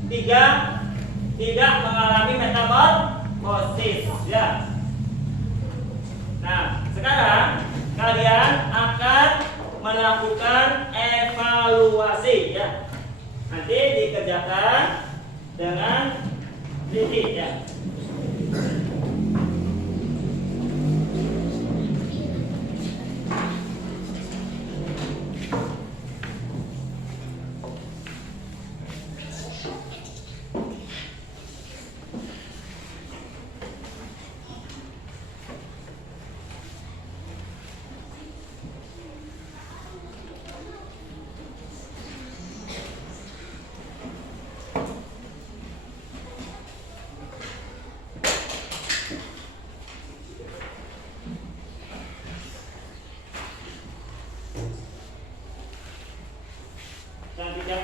3 tidak mengalami metamorfosis. Ya. Nah, sekarang kalian akan melakukan evaluasi ya. Nanti dikerjakan dengan teliti ya. Cantik ya.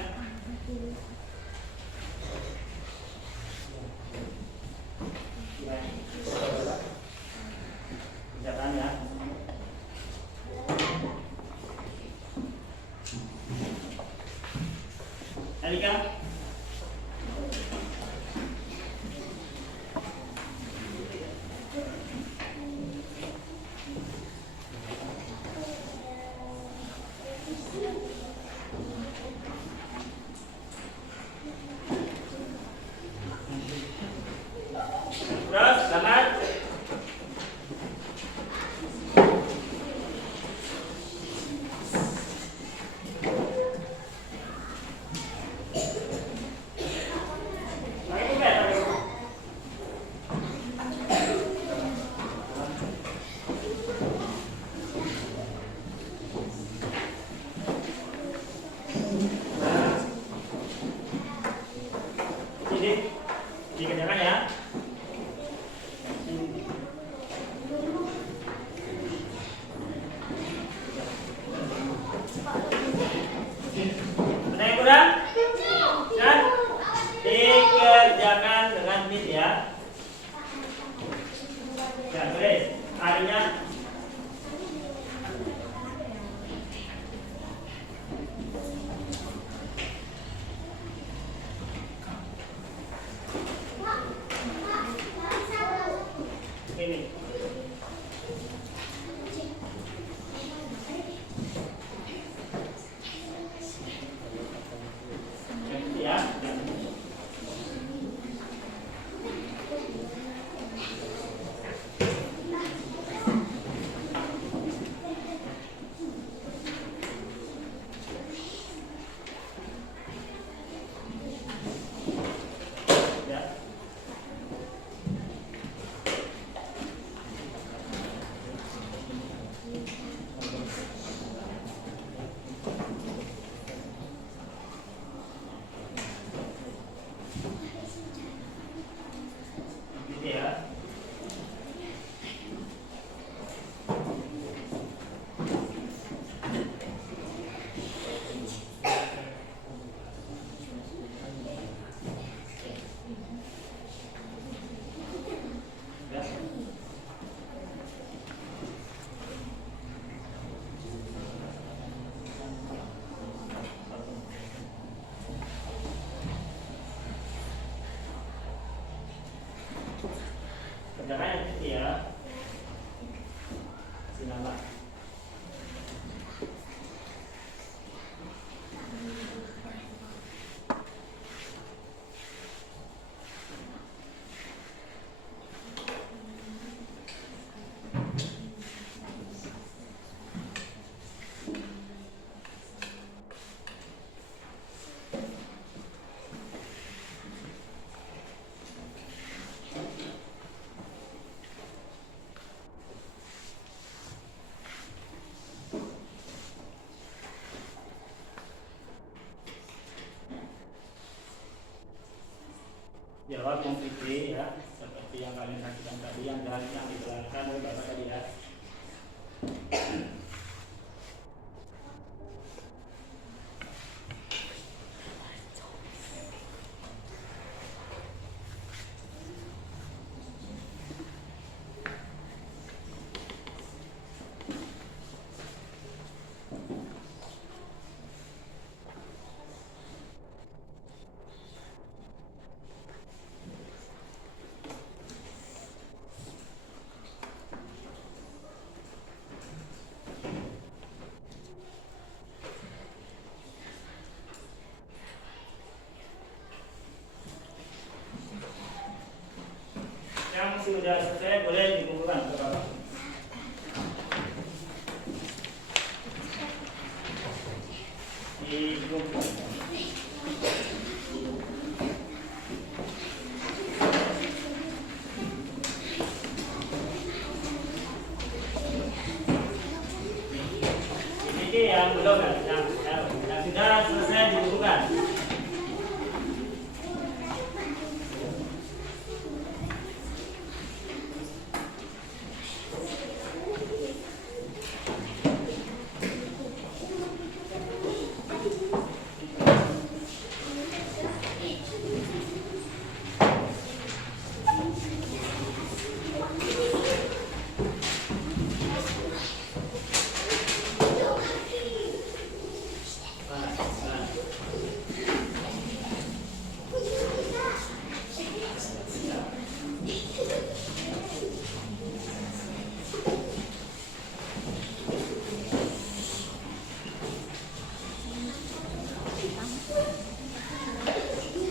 Kerjakan ya. Alika. Terus, selamat. jawab yang Fitri ya, seperti yang kalian saksikan tadi, yang dijelaskan oleh Bapak tadi ya. Yang sudah selesai boleh dikumpulkan ke bawah. Dikumpulkan. Ini yang belum kan, yang sudah selesai dikumpulkan.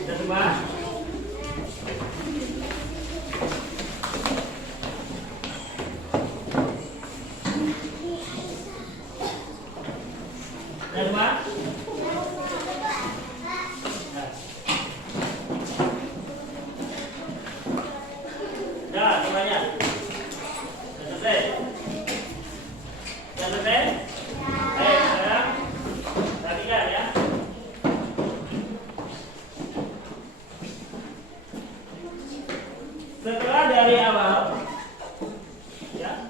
Sudah semua? Sudah semua? Sudah semuanya? Sudah selesai? Sudah selesai? Baik, sekarang perhatikan ya. Setelah dari awal ya,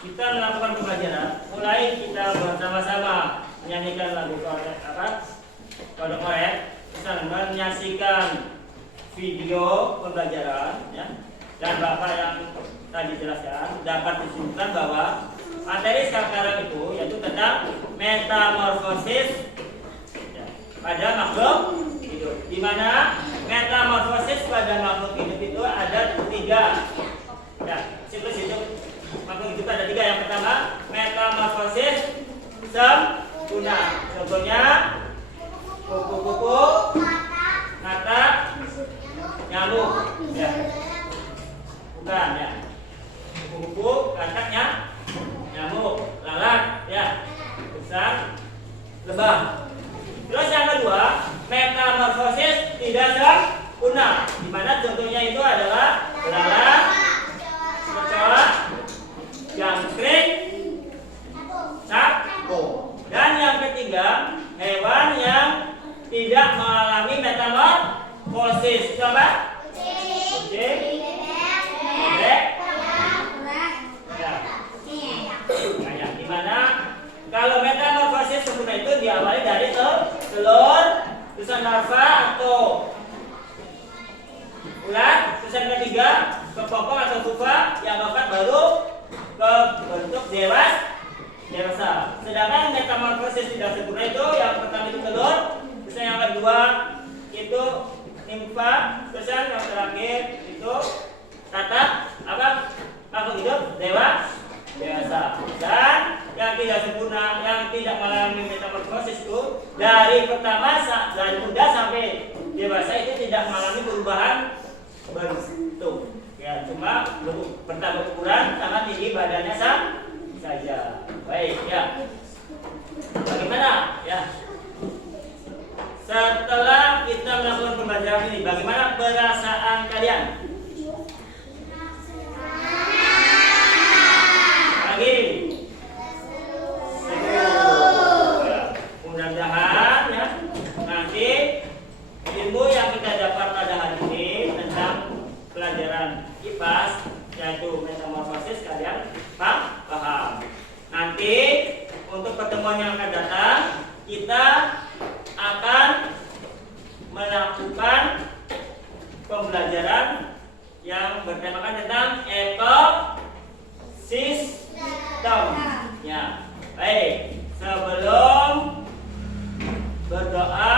kita melakukan pembelajaran, mulai kita bersama-sama menyanyikan lagu kodok korek, misalnya menyaksikan video pembelajaran ya, dan Bapak yang tadi jelaskan dapat disimpulkan bahwa materi sekarang itu yaitu tentang metamorfosis ya, pada makhluk hidup, di mana metamorfosis pada makhluk hidup itu ada 3 ya, siklus hidup makhluk hidup ada 3. Yang pertama metamorfosis sempurna, contohnya kupu-kupu, ngatak, nyamuk ya, bukan ya, kupu-kupu, ngataknya nyamuk, lalat ya, usang, lebah. Terus yang kedua, metamorfosis tidak sempurna, di mana contohnya itu adalah belalang, kecoa, jangkrik, sapo. Dan yang ketiga, hewan yang tidak mengalami metamorfosis. Coba? Kucing, bebek, ya. Nah, di mana kalau metamorfosis sempurna itu diawali dari telur, terus larva atau ulat, terus yang ketiga kepopong atau pupa, yang keempat baru ke bentuk dewasa. Sedangkan metamorfosis tidak sempurna itu yang pertama itu telur, terus yang kedua itu nimfa, terus yang terakhir itu makhluk hidup dewasa. Dan yang tidak sempurna, yang tidak mengalami metamorfosis itu dari muda sampai dewasa itu tidak mengalami perubahan bentuk ya, cuma bertambah ukuran sama tinggi badannya saja. Baik ya, bagaimana ya setelah kita melakukan pembelajaran ini, bagaimana perasaan kalian? Lagi mudah-mudahan ya nanti ilmu yang kita dapat pada hari ini tentang pertemuan yang akan datang kita akan melakukan pembelajaran yang bertemakan tentang ekosistem. Ya, baik. Sebelum berdoa,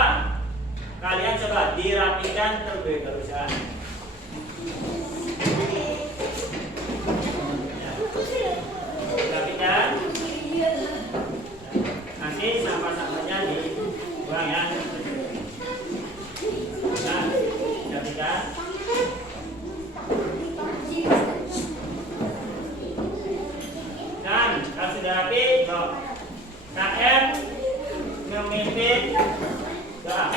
kalian coba dirapikan terlebih dahulu. Rapikan. Nanti sampah-sampahnya dibuang ya. Nah, rapikan. Dan kalau sudah rapi, KM memimpin doa.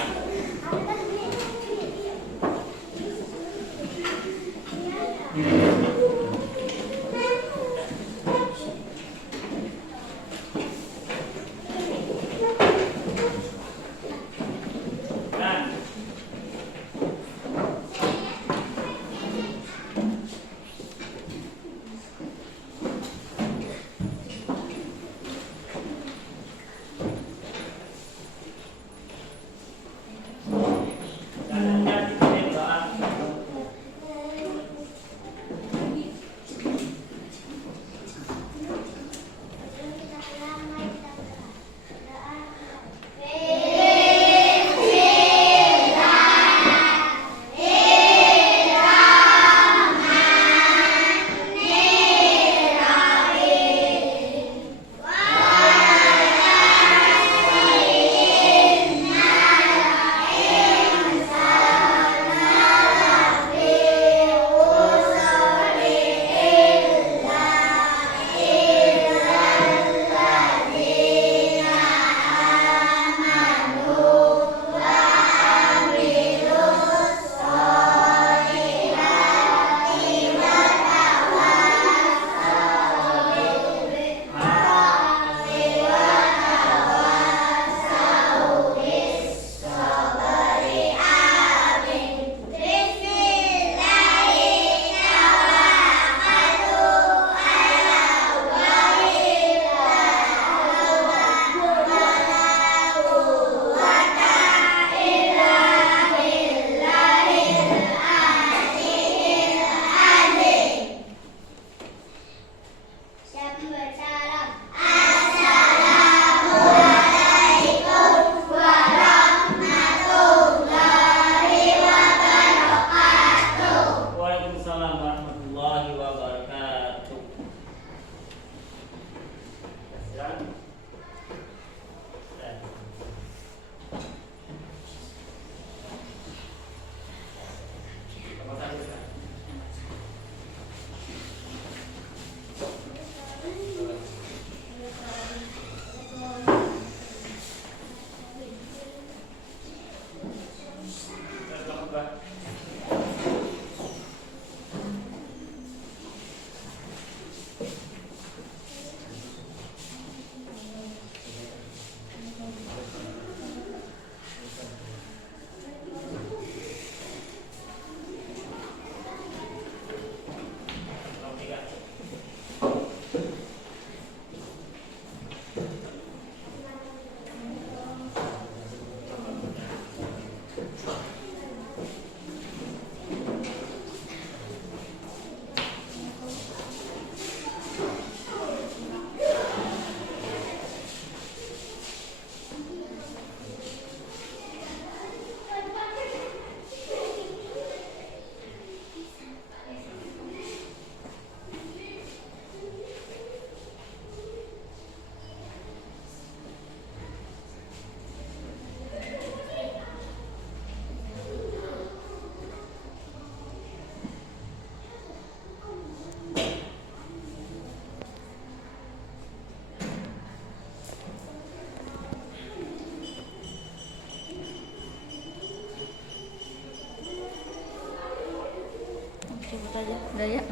Cabut aja, udah ya.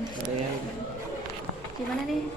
Gimana nih?